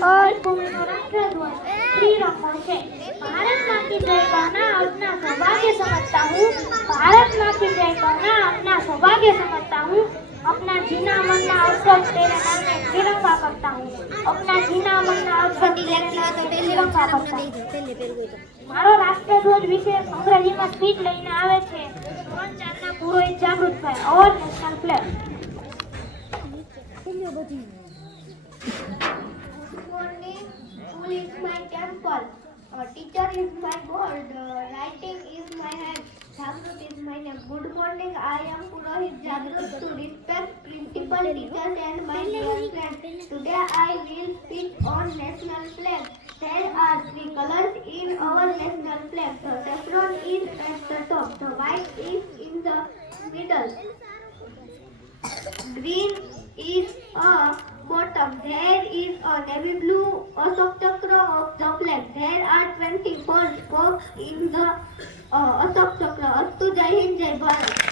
ભૂમિનો રાષ્ટ્રધ્વજ ત્રિરંગો છે। भारत माँ की जय कहना अपना सौभाग्य समझता हूँ। भारत माँ की जय कहना अपना सौभाग्य समझता हूँ। अपना जीना मरना अवसर तेरे नाम में तिरंगा करता हूँ। अपना जीना मरना अवसर तेरे नाम में तिरंगा करता हूँ। મારો રાષ્ટ્રધ્વજ વિશે અંગ્રેજીમાં સ્પીચ લઈને આવે છે ધોરણ 4 ના પુરોહિત જાગૃતભાઈ। ઓર national flag. Good morning. School is my temple. Teacher is my God. Writing is my hand. Jagrut is my name. Good morning. I am Purohit Jagrut to respect principal, teachers and my dear friends. Today I will speak on national flag. There are three colors in our national flag. The saffron is at the top. The white is in the middle. Green is a bottom. There is a navy blue Ashok Chakra of the flag. There are 24 spokes in the Ashok Chakra. Astu Jai Hind Jai Bharat.